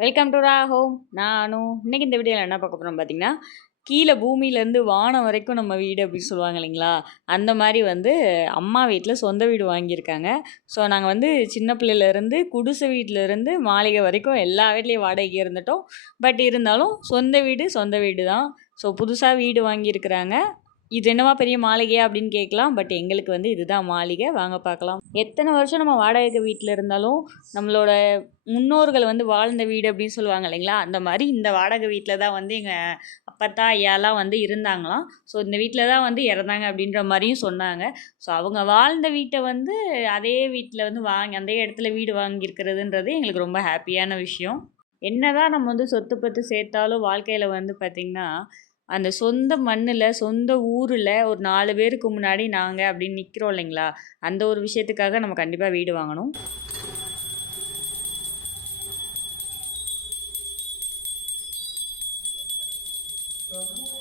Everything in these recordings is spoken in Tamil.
வெல்கம் டு ரா ஹோம் நானும் இன்றைக்கி இந்த வீடியோவில் என்ன பார்க்க போகிறோம் பார்த்தீங்கன்னா கீழே பூமியிலேருந்து வானம் வரைக்கும் நம்ம வீடு அப்படின்னு சொல்லுவாங்க இல்லைங்களா? அந்த மாதிரி வந்து அம்மா வீட்டில் சொந்த வீடு வாங்கியிருக்காங்க. ஸோ நாங்கள் வந்து சின்ன பிள்ளையிலேருந்து குடிசை வீட்டிலேருந்து மாளிகை வரைக்கும் எல்லா வீட்லேயும் வாடகைக்கு இருந்துட்டோம். பட் இருந்தாலும் சொந்த வீடு சொந்த வீடு தான் ஸோ புதுசாக வீடு வாங்கியிருக்கிறாங்க. இது என்னவா பெரிய மாளிகையா அப்படின்னு கேட்கலாம். பட் எங்களுக்கு வந்து இதுதான் மாளிகை. வாங்க பார்க்கலாம். எத்தனை வருஷம் நம்ம வாடகை வீட்டில் இருந்தாலும் நம்மளோட முன்னோர்கள் வந்து வாழ்ந்த வீடு அப்படின்னு சொல்லுவாங்க இல்லைங்களா? அந்த மாதிரி இந்த வாடகை வீட்டில் தான் வந்து எங்கள் அப்பத்தா ஐயாலாம் வந்து இருந்தாங்களாம். ஸோ இந்த வீட்டில் தான் வந்து இறந்தாங்க அப்படின்ற மாதிரியும் சொன்னாங்க. ஸோ அவங்க வாழ்ந்த வீட்டை வந்து அதே வீட்டில் வந்து வாங்கி அந்த இடத்துல வீடு வாங்கியிருக்கிறதுன்றது எங்களுக்கு ரொம்ப ஹாப்பியான விஷயம். என்னதான் நம்ம வந்து சொத்து பத்து சேர்த்தாலும் வாழ்க்கையில் வந்து பார்த்திங்கன்னா அந்த சொந்த மண்ணில் சொந்த ஊரில் ஒரு நாலு பேருக்கு முன்னாடி நாங்கள் அப்படின்னு நிற்கிறோம் இல்லைங்களா அந்த ஒரு விஷயத்துக்காக நம்ம கண்டிப்பாக வீடு வாங்கணும் Thank you.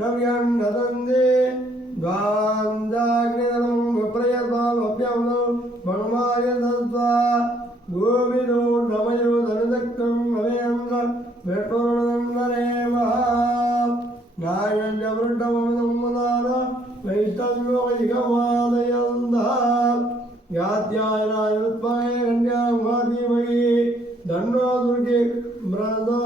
గవ్యం నదందే ద్వాందాగ్నిరం విప్రయతామభ్యమనం మన్మాయ దత్వా గోవిదో నమయో ధనుదక్తం నవేంద్ర విప్రవనందరేమ నాయంజ వృడ్డమనమ్మనార వైష్టంగోయికమాదయంద యాత్యాయనాయ ఉత్పాయ కన్యామాధీమహి దండో దుర్గే మృదో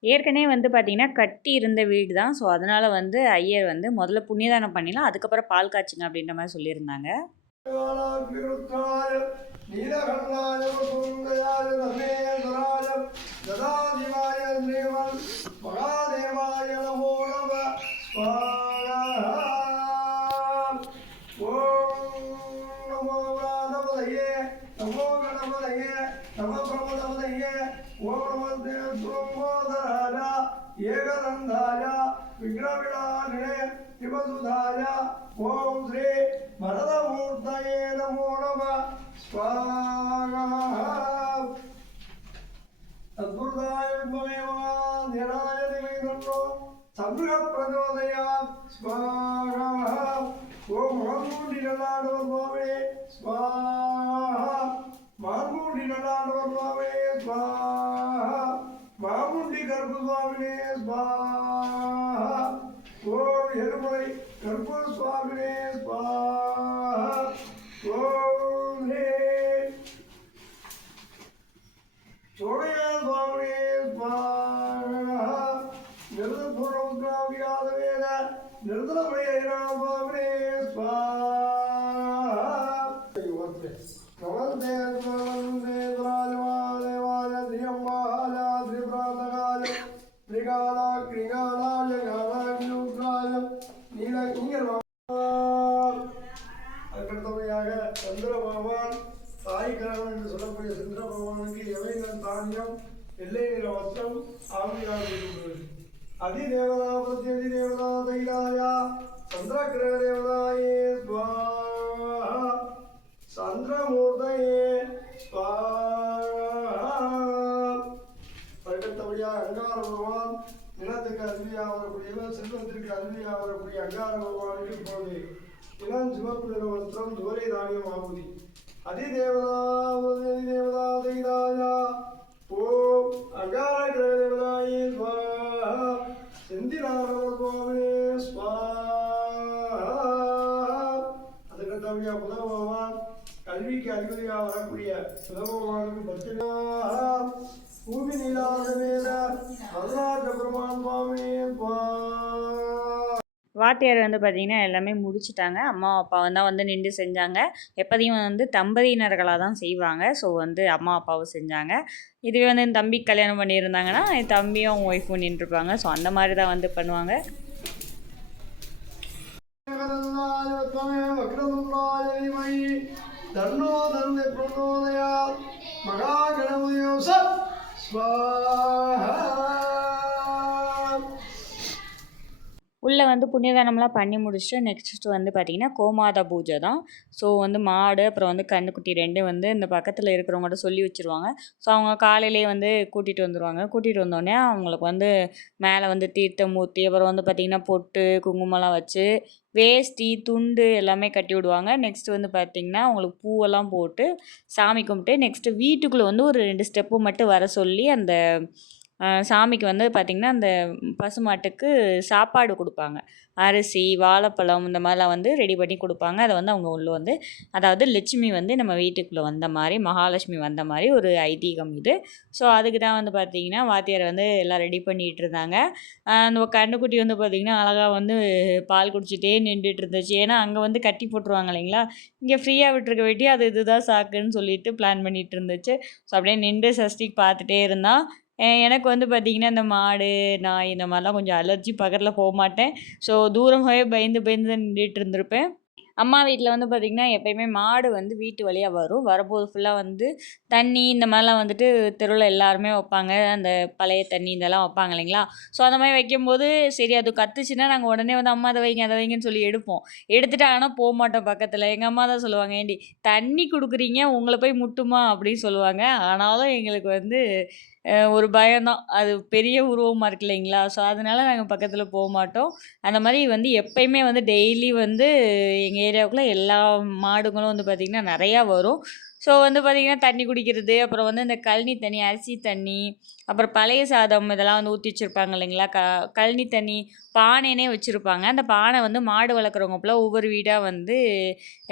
ஏற்கனவே வந்து பார்த்திங்கன்னா கட்டி இருந்த வீடு தான். ஸோ அதனால் வந்து ஐயர் வந்து முதல்ல புண்ணியதானம் பண்ணிடலாம் அதுக்கப்புறம் பால் காய்ச்சுங்க அப்படின்ற மாதிரி சொல்லியிருந்தாங்க. மகாதேவாய நமோ நம. ఆయుధాయ ఓం శ్రీ వరదమూర్తయే నమో నమ. స్వాహాయ నివేదంలో సంగ ప్రచోదయ స్వాహ. ఓం హము నిలలాడవ స్వామి స్వాహ. మాము నిలలాడవ స్వామి స్వాహ. మాముండి గర్భ స్వామినే స్వాహ. எருமலை கருப்பு சுவாமினே ஸ்வாஹா ஓம் ஹே. சோழையா சுவாமினே ஸ்வாஹா நிருதபூர்வமுத்ராவியாத வேத நிருதலமயா சுவாமினே சந்திர பகவான் தாய்கரணம் என்று சொல்லக்கூடிய சந்திர பகவானுக்கு எவைகள் தானியம்? எல்லை நிற வஸ்திரம் ஆவியாக இருக்கின்றது அதிதேவதா பிரத்யதி தேவதா தைலாயா சந்திரகிரக தேவதாயே ஸ்வாஹா சந்திரமூர்த்தயே ஸ்வாஹா அடுத்தபடியாக அங்கார பகவான் நிலத்துக்கு அருவியாக வரக்கூடியவர் செல்வத்திற்கு அருவியாக வரக்கூடிய அங்கார பகவானுக்கு இப்போது இளம் சிவப்பு துவரை தானியம் ஆகுதி அதிதேவதா தேவதா தைராஜா ஓம் அங்கார கிரக தேவதாயே ஸ்வாஹா. செந்திநாரண கோவிலே ஸ்வாஹா. அதுக்கடுத்தபடியா புத பகவான் கல்விக்கு அறிகுறியாக வரக்கூடிய புத பகவானுக்கு பூமி நீலாத வேத வரலாற்று பெருமான் சுவாமியே வாட்டியார் வந்து பார்த்திங்கன்னா எல்லாமே முடிச்சுட்டாங்க. அம்மா அப்பா தான் வந்து நின்று செஞ்சாங்க. எப்போதையும் வந்து தம்பதியினர்களாக தான் செய்வாங்க. ஸோ வந்து அம்மா அப்பாவும் செஞ்சாங்க. இதுவே வந்து என் தம்பி கல்யாணம் பண்ணியிருந்தாங்கன்னா என் தம்பியும் அவங்க ஒய்ஃபும் நின்றுருப்பாங்க ஸோ அந்த மாதிரி தான் வந்து பண்ணுவாங்க. மகா வத்மமே சார் உள்ளே வந்து புண்ணியதானம்லாம் பண்ணி முடிச்சுட்டு நெக்ஸ்ட் வந்து பார்த்திங்கன்னா கோமாதா பூஜை தான். ஸோ வந்து மாடு அப்புறம் வந்து கன்றுக்குட்டி ரெண்டும் வந்து இந்த பக்கத்தில் இருக்கிறவங்கள்ட்ட சொல்லி வச்சுருவாங்க. ஸோ அவங்க காலையிலேயே வந்து கூட்டிகிட்டு வந்துடுவாங்க கூட்டிகிட்டு வந்தோடனே அவங்களுக்கு வந்து மேலே வந்து தீர்த்தமூர்த்தி அப்புறம் வந்து பார்த்திங்கன்னா பொட்டு குங்குமம்லாம் வச்சு வேஷ்டி துண்டு எல்லாமே கட்டி விடுவாங்க. நெக்ஸ்ட் வந்து பார்த்திங்கன்னா அவங்களுக்கு பூவெல்லாம் போட்டு சாமி கும்பிட்டு நெக்ஸ்ட்டு வீட்டுக்குள்ளே வந்து ஒரு ரெண்டு ஸ்டெப்பு மட்டும் வர சொல்லி அந்த சாமிக்கு வந்து பார்த்திங்கன்னா அந்த பசுமாட்டுக்கு சாப்பாடு கொடுப்பாங்க. அரிசி வாழைப்பழம் இந்த மாதிரிலாம் வந்து ரெடி பண்ணி கொடுப்பாங்க. அதை வந்து அவங்க உள்ள வந்து அதாவது லட்சுமி வந்து நம்ம வீட்டுக்குள்ளே வந்த மாதிரி மகாலட்சுமி வந்த மாதிரி ஒரு ஐதீகம் இது. ஸோ அதுக்கு தான் வந்து பார்த்திங்கன்னா வாத்தியார் வந்து எல்லாம் ரெடி பண்ணிகிட்டு இருந்தாங்க. அந்த கண்ணுக்குட்டி வந்து பார்த்திங்கன்னா அழகாக வந்து பால் குடிச்சிட்டே நின்றுட்டு இருந்துச்சு. ஏன்னா அங்கே வந்து கட்டி போட்டுருவாங்க இல்லைங்களா? இங்கே ஃப்ரீயாக விட்டுருக்க வேட்டி அது இதுதான் சாக்குன்னு சொல்லிட்டு பிளான் பண்ணிகிட்டு இருந்துச்சு. ஸோ அப்படியே நின்று சஷ்டிக்கு பார்த்துட்டே இருந்தால் எனக்கு வந்து பார்த்திங்கன்னா இந்த மாடு நாய் இந்த மாதிரிலாம் கொஞ்சம் அலர்ஜி பக்கத்தில் போக மாட்டேன். ஸோ தூரமாகவே பயந்து பயந்து நின்றுட்டு இருந்திருப்பேன். அம்மா வீட்டில் வந்து பார்த்திங்கன்னா எப்பயுமே மாடு வந்து வீட்டு வழியாக வரும். வரும்போது ஃபுல்லாக வந்து தண்ணி இந்த மாதிரிலாம் வந்துட்டு தெருவில் எல்லாருமே வைப்பாங்க. அந்த பழைய தண்ணி இதெல்லாம் வைப்பாங்க இல்லைங்களா? ஸோ அந்த மாதிரி வைக்கும்போது சரி அது கத்துச்சுன்னா நாங்கள் உடனே வந்து அம்மா அதை வைங்க அதை வைங்கன்னு சொல்லி எடுப்போம். எடுத்துட்டு ஆனால் போக மாட்டோம் பக்கத்தில். எங்கள் அம்மா தான் சொல்லுவாங்க ஏண்டி தண்ணி கொடுக்குறீங்க உங்களை போய் முட்டுமா? அப்படின்னு சொல்லுவாங்க. ஆனாலும் எங்களுக்கு வந்து ஒரு பயம்தான் அது பெரிய உருவமாக இருக்கு இல்லைங்களா? ஸோ அதனால நாங்கள் பக்கத்தில் போக மாட்டோம். அந்த மாதிரி வந்து எப்பயுமே வந்து டெய்லி வந்து எங்கள் ஏரியாவுக்குள்ளே எல்லா மாடுங்களும் வந்து பார்த்திங்கன்னா நிறையா வரும். ஸோ வந்து பார்த்திங்கன்னா தண்ணி குடிக்கிறது அப்புறம் வந்து இந்த கழனி தண்ணி அரிசி தண்ணி அப்புறம் பழைய சாதம் இதெல்லாம் வந்து ஊற்றி வச்சுருப்பாங்க இல்லைங்களா? க கழனி தண்ணி பானைனே வச்சுருப்பாங்க. அந்த பானை வந்து மாடு வளர்க்குறவங்க போல் ஒவ்வொரு வீடாக வந்து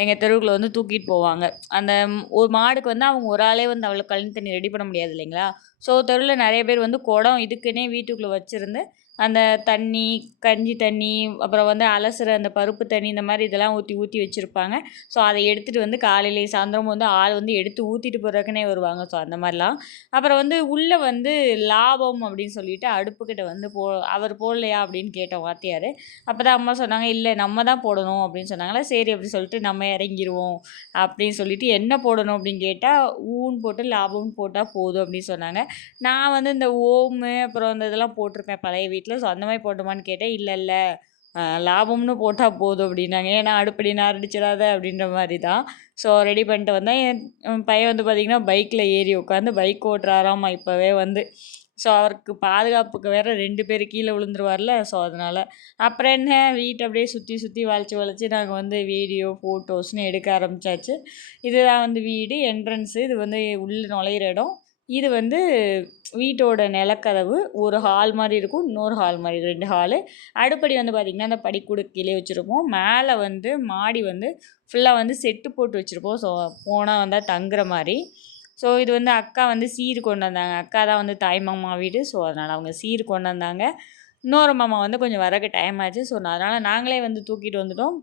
எங்கள் தெருவுக்குள்ள வந்து தூக்கிட்டு போவாங்க. அந்த ஒரு மாடுக்கு வந்து அவங்க ஒரு ஆளே வந்து அவ்வளோ கழனி தண்ணி ரெடி பண்ண முடியாது இல்லைங்களா? ஸோ தெருவில் நிறைய பேர் வந்து குடம் இதுக்குன்னே வீட்டுக்குள்ளே வச்சுருந்து அந்த தண்ணி கஞ்சி தண்ணி அப்புறம் வந்து அலசுற அந்த பருப்பு தண்ணி இந்த மாதிரி இதெல்லாம் ஊற்றி ஊற்றி வச்சுருப்பாங்க. ஸோ அதை எடுத்துகிட்டு வந்து காலையிலே சாயந்தரம் வந்து ஆள் வந்து எடுத்து ஊற்றிட்டு போகிறக்குனே வருவாங்க. ஸோ அந்த மாதிரிலாம். அப்புறம் வந்து உள்ளே வந்து லாபம் அப்படின்னு சொல்லிட்டு அடுப்புக்கிட்ட வந்து போ அவர் போடலையா அப்படின்னு கேட்டோம் வாத்தியார். அப்போ தான் அம்மா சொன்னாங்க இல்லை நம்ம தான் போடணும் அப்படின்னு சொன்னாங்களா. சரி அப்படி சொல்லிட்டு நம்ம இறங்கிடுவோம் அப்படின்னு சொல்லிட்டு என்ன போடணும்? அப்படின்னு கேட்டால் ஊன் போட்டு லாபம்னு போட்டால் போதும் அப்படின்னு சொன்னாங்க. நான் வந்து இந்த ஓமு அப்புறம் இந்த இதெல்லாம் போட்டிருப்பேன் பழைய வீட்டில் ஸோ அந்த மாதிரி போட்டோமான்னு கேட்டேன். இல்லை இல்லை. லாபம்னு போட்டால் போதும் அப்படின்னாங்க. ஏன்னா அடுப்படி நாரடிச்சிடாத அப்படின்ற மாதிரி தான் ஸோ ரெடி பண்ணிட்டு வந்தேன். என் பையன் வந்து பார்த்திங்கன்னா பைக்கில் ஏறி உட்காந்து பைக் ஓட்டுறாராமா இப்போவே வந்து. ஸோ அவருக்கு பாதுகாப்புக்கு வேற ரெண்டு பேர் கீழே விழுந்துருவார்ல. ஸோ அதனால் அப்புறம் என்ன வீட்டை அப்படியே சுற்றி சுற்றி வளைச்சி வளைச்சி நாங்கள் வந்து வீடியோ ஃபோட்டோஸ்னு எடுக்க ஆரம்பித்தாச்சு இதுதான் வந்து வீடு என்ட்ரன்ஸு இது வந்து உள்ளே நுழையிற இடம். இது வந்து வீட்டோட நிலக்கதவு ஒரு ஹால் மாதிரி இருக்கும் இன்னொரு ஹால் மாதிரி இருக்கும். ரெண்டு ஹாலு அடுப்படி வந்து பார்த்திங்கன்னா அந்த படிக்கூடு கீழே வச்சுருப்போம். மேலே வந்து மாடி வந்து ஃபுல்லாக வந்து செட்டு போட்டு வச்சுருப்போம். ஸோ போனால் வந்தால் தங்குற மாதிரி. ஸோ இது வந்து அக்கா வந்து சீர் கொண்டு வந்தாங்க. அக்கா தான் வந்து தாய் மாமா வீடு. ஸோ அதனால் அவங்க சீர் கொண்டு வந்தாங்க. இன்னொரு மாமா வந்து கொஞ்சம் வரக்கு டைம் ஆச்சு. ஸோ அதனால் நாங்களே வந்து தூக்கிட்டு வந்துட்டோம்.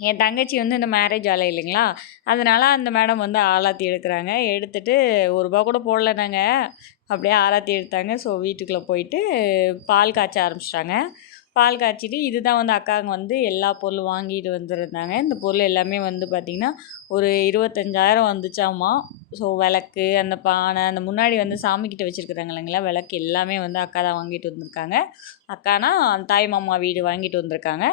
என் தங்கச்சி வந்து இந்த மேரேஜ் ஆலை இல்லைங்களா? அதனால் அந்த மேடம் வந்து ஆலாத்தி எடுக்கிறாங்க. எடுத்துட்டு ஒரு ரூபா கூட போடல நாங்கள் அப்படியே ஆராத்தி எடுத்தாங்க. ஸோ வீட்டுக்குள்ளே போயிட்டு பால் காய்ச்ச ஆரம்பிச்சிட்டாங்க. பால் காய்ச்சிட்டு இதுதான் வந்து அக்காங்க வந்து எல்லா பொருளும் வாங்கிட்டு வந்துருந்தாங்க. இந்த பொருள் எல்லாமே வந்து பார்த்திங்கன்னா ஒரு இருபத்தஞ்சாயிரம் வந்துச்சாமா? ஸோ விளக்கு அந்த பானை அந்த முன்னாடி வந்து சாமிக்கிட்ட வச்சுருக்குறாங்க இல்லைங்களா? விளக்கு எல்லாமே வந்து அக்கா தான் வாங்கிட்டு வந்திருக்காங்க. அக்கானா தாய் மாமா வீடு வாங்கிட்டு வந்திருக்காங்க.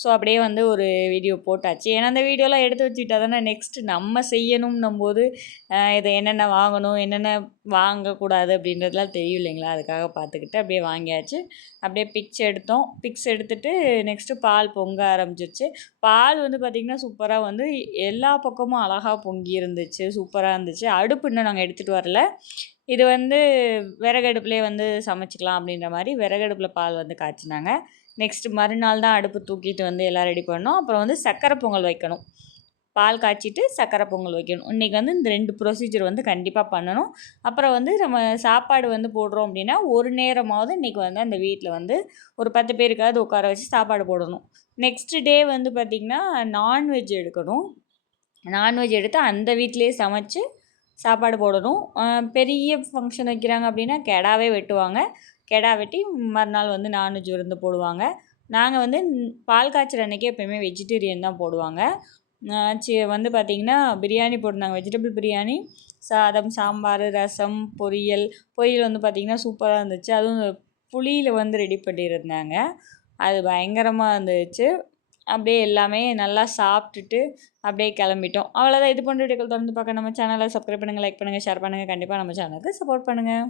ஸோ அப்படியே வந்து ஒரு வீடியோ போட்டாச்சு. ஏன்னா அந்த வீடியோலாம் எடுத்து வச்சுக்கிட்டா தானே நெக்ஸ்ட்டு நம்ம செய்யணும்னும் போது இதை என்னென்ன வாங்கணும் என்னென்ன வாங்கக்கூடாது அப்படின்றதுலாம் தெரியும் இல்லைங்களா? அதுக்காக பார்த்துக்கிட்டு அப்படியே வாங்கியாச்சு. அப்படியே பிக்ஸ் எடுத்தோம். பிக்ஸ் எடுத்துட்டு நெக்ஸ்ட்டு பால் பொங்க ஆரம்பிச்சிருச்சு. பால் வந்து பார்த்திங்கன்னா சூப்பராக வந்து எல்லா பக்கமும் அழகாக பொங்கி இருந்துச்சு. சூப்பராக இருந்துச்சு. அடுப்பு இன்னும் நாங்கள் எடுத்துகிட்டு வரல. இது வந்து விறகடுப்புலேயே வந்து சமைச்சிக்கலாம் அப்படின்ற மாதிரி விறகடுப்பில் பால் வந்து காய்ச்சினாங்க. நெக்ஸ்ட் மறுநாள் தான் அடுப்பு தூக்கிட்டு வந்து எல்லாம் ரெடி பண்ணோம். அப்புறம் வந்து சக்கரை பொங்கல் வைக்கணும். பால் காய்ச்சிட்டு சக்கரை பொங்கல் வைக்கணும். இன்றைக்கி வந்து இந்த ரெண்டு ப்ரொசீஜர் வந்து கண்டிப்பாக பண்ணணும். அப்புறம் வந்து நம்ம சாப்பாடு வந்து போடுறோம் அப்படின்னா ஒரு நேரமாவது இன்றைக்கி வந்து அந்த வீட்டில் வந்து ஒரு பத்து பேருக்காவது உட்கார வச்சு சாப்பாடு போடணும். நெக்ஸ்ட் டே வந்து பார்த்திங்கன்னா நான்வெஜ் எடுக்கணும். நான்வெஜ் எடுத்து அந்த வீட்டிலேயே சமைச்சு சாப்பாடு போடணும். பெரிய ஃபங்க்ஷன் வைக்கிறாங்க அப்படின்னா கெடாவே வெட்டுவாங்க. கெடா வெட்டி மறுநாள் வந்து நான்வெஜ் விருந்து போடுவாங்க. நாங்கள் வந்து பால் காய்ச்சல் அன்றைக்கி எப்போயுமே வெஜிடேரியன் தான் போடுவாங்க. சி வந்து பார்த்திங்கன்னா பிரியாணி போட்டிருந்தாங்க. வெஜிடபிள் பிரியாணி சாதம் சாம்பார் ரசம் பொரியல். பொரியல் வந்து பார்த்திங்கன்னா சூப்பராக இருந்துச்சு. அதுவும் புளியில் வந்து ரெடி பண்ணியிருந்தாங்க. அது பயங்கரமாக இருந்துச்சு. அப்படியே எல்லாமே நல்லா சாப்பிட்டுட்டு அப்படியே கிளம்பிட்டோம். அவ்வளோதான் இது போன்ற வீடியோக்கள் தொடர்ந்து பார்க்க நம்ம சேனலை சப்ஸ்கிரைப் பண்ணுங்கள் லைக் பண்ணுங்கள் ஷேர் பண்ணுங்கள் கண்டிப்பாக நம்ம சேனலுக்கு சப்போர்ட் பண்ணுங்கள்